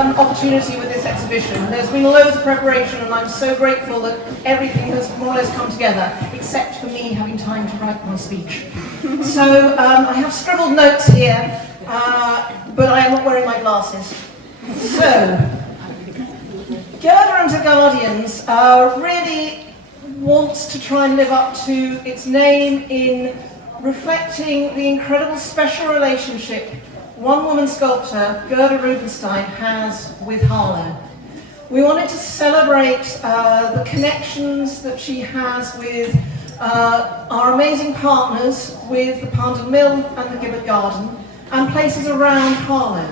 opportunity with this exhibition. There's been loads of preparation, and I'm so grateful that everything has more or less come together, except for me having time to write my speech. So I have scribbled notes here, but I am not wearing my glasses. So, Gerda and her Guardians really wants to try and live up to its name in reflecting the incredible special relationship one-woman sculptor, Gerda Rubinstein, has with Harlow. We wanted to celebrate the connections that she has with our amazing partners, with the Pond Mill and the Gibberd Garden, and places around Harlow.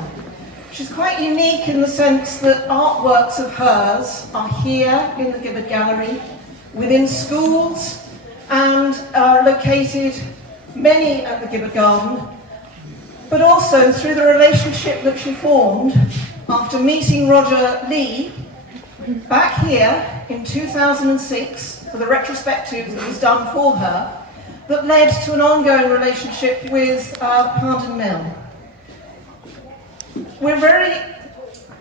She's quite unique in the sense that artworks of hers are here in the Gibberd Gallery, within schools, and are located many at the Gibberd Garden, but also through the relationship that she formed after meeting Roger Lee back here in 2006 for the retrospective that was done for her, that led to an ongoing relationship with Pond Mill.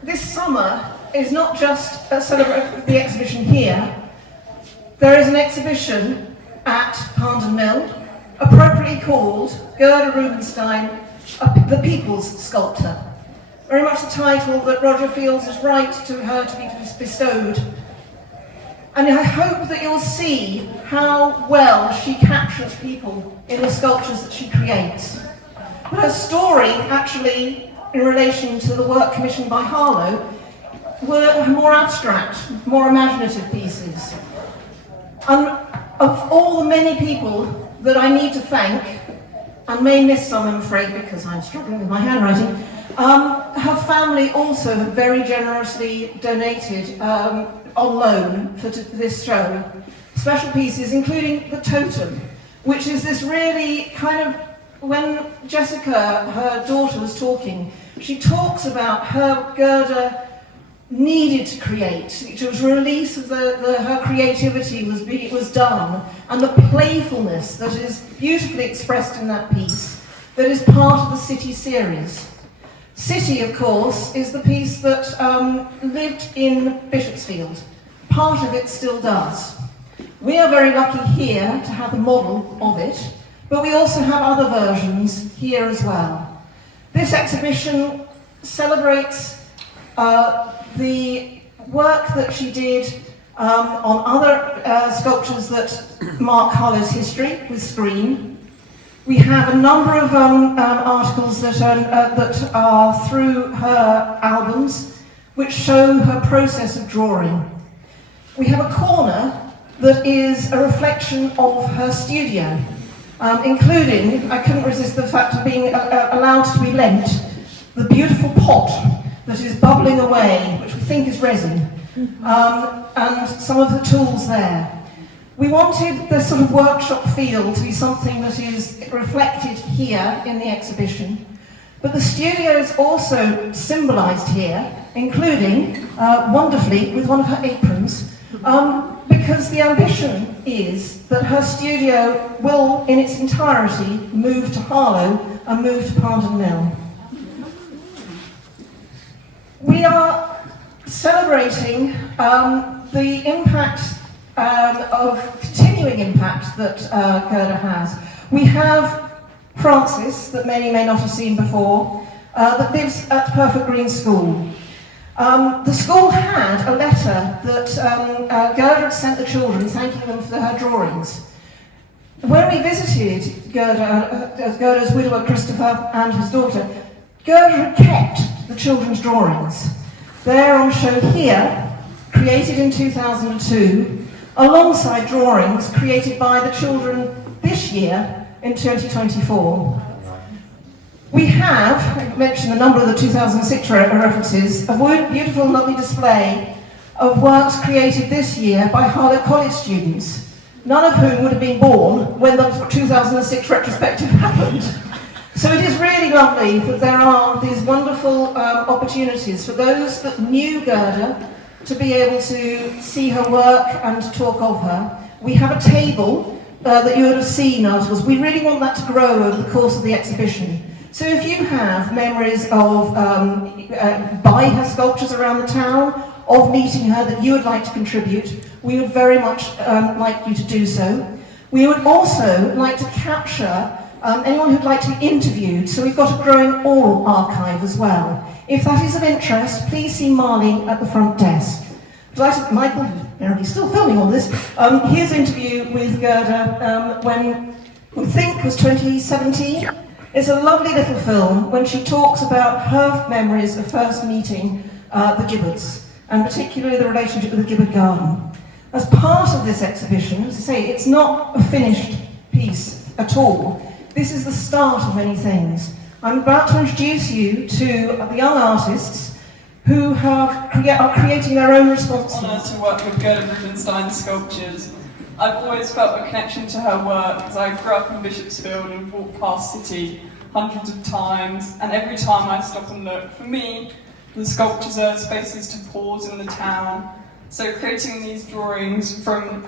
This summer is not just a celebration of the exhibition here. There is an exhibition at Pond Mill, appropriately called Gerda Rubinstein, the People's Sculptor. Very much the title that Roger feels is right to her to be bestowed. And I hope that you'll see how well she captures people in the sculptures that she creates. But her story, actually, in relation to the work commissioned by Harlow, were more abstract, more imaginative pieces. And of all the many people that I need to thank, and may miss some, I'm afraid, because I'm struggling with my handwriting, her family also have very generously donated on loan for this show special pieces, including the totem, which is this really kind of, when Jessica, her daughter, was talking, she talks about how Gerda needed to create. It was a release of her creativity was done, and the playfulness that is beautifully expressed in that piece, that is part of the City series. City, of course, is the piece that lived in Bishopsfield. Part of it still does. We are very lucky here to have a model of it, but we also have other versions here as well. This exhibition celebrates the work that she did on other sculptures that mark Harlow's history with screen. We have a number of articles that are through her albums, which show her process of drawing. We have a corner that is a reflection of her studio, including, I couldn't resist the fact of being allowed to be lent, the beautiful pot that is bubbling away, which we think is resin, and some of the tools there. We wanted the sort of workshop feel to be something that is reflected here in the exhibition, but the studio is also symbolised here, including, wonderfully, with one of her aprons, because the ambition is that her studio will, in its entirety, move to Harlow and move to Pond Mill. We are celebrating the impact continuing impact that Gerda has. We have Frances, that many may not have seen before, that lives at Perfect Green School. The school had a letter that Gerda had sent the children, thanking them for her drawings. When we visited Gerda's widower Christopher and his daughter, Gerda had kept the children's drawings. They're on show here, created in 2002, alongside drawings created by the children this year in 2024. We have, I mentioned a number of the 2006 references, a beautiful, lovely display of works created this year by Harlow College students, none of whom would have been born when the 2006 retrospective happened. So it is really lovely that there are these wonderful opportunities for those that knew Gerda to be able to see her work and to talk of her. We have a table that you would have seen articles. We really want that to grow over the course of the exhibition, So if you have memories of by her sculptures around the town, of meeting her that you would like to contribute, we would very much like you to do so. We would also like to capture anyone who'd like to be interviewed, so we've got a growing oral archive as well. If that is of interest, please see Marley at the front desk. Michael, apparently still filming all this, his interview with Gerda when we think was 2017. It's a lovely little film when she talks about her memories of first meeting the Gibberds, and particularly the relationship with the Gibberd garden. As part of this exhibition, as I say, it's not a finished piece at all. This is the start of many things. I'm about to introduce you to the young artists who are creating their own responses. Honour to work with Gerda Rubinstein's sculptures. I've always felt a connection to her work as I grew up in Bishopsfield and walked past City hundreds of times, and every time I stop and look, for me, the sculptures are spaces to pause in the town. So creating these drawings from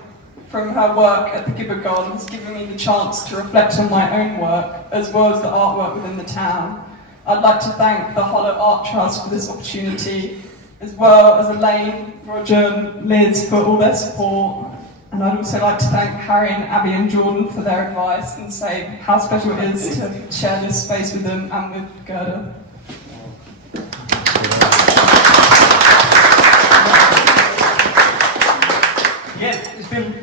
her work at the Gibberd Garden has given me the chance to reflect on my own work, as well as the artwork within the town. I'd like to thank the Harlow Art Trust for this opportunity, as well as Elaine, Roger, Liz for all their support. And I'd also like to thank Harry and Abby and Jordan for their advice and say how special it is to share this space with them and with Gerda. Yeah,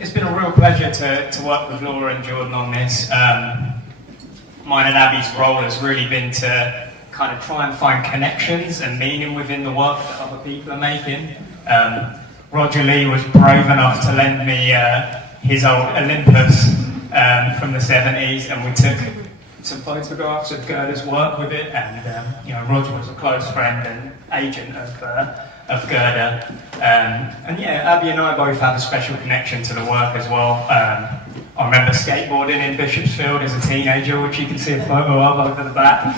it's been a real pleasure to work with Laura and Jordan on this. Mine and Abby's role has really been to kind of try and find connections and meaning within the work that other people are making. Roger Lee was brave enough to lend me his old Olympus from the 70s, and we took some photographs of Gerda's work with it, and Roger was a close friend and agent of Gerda. And yeah, Abby and I both have a special connection to the work as well. I remember skateboarding in Bishopsfield as a teenager, which you can see a photo of over the back,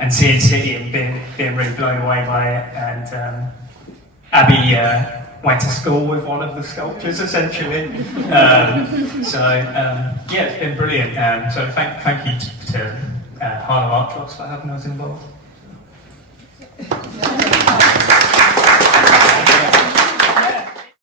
and seeing City and being really blown away by it. And Abby went to school with one of the sculptures, essentially. Yeah, it's been brilliant. So thank you to Harlow Art Trust for having us involved.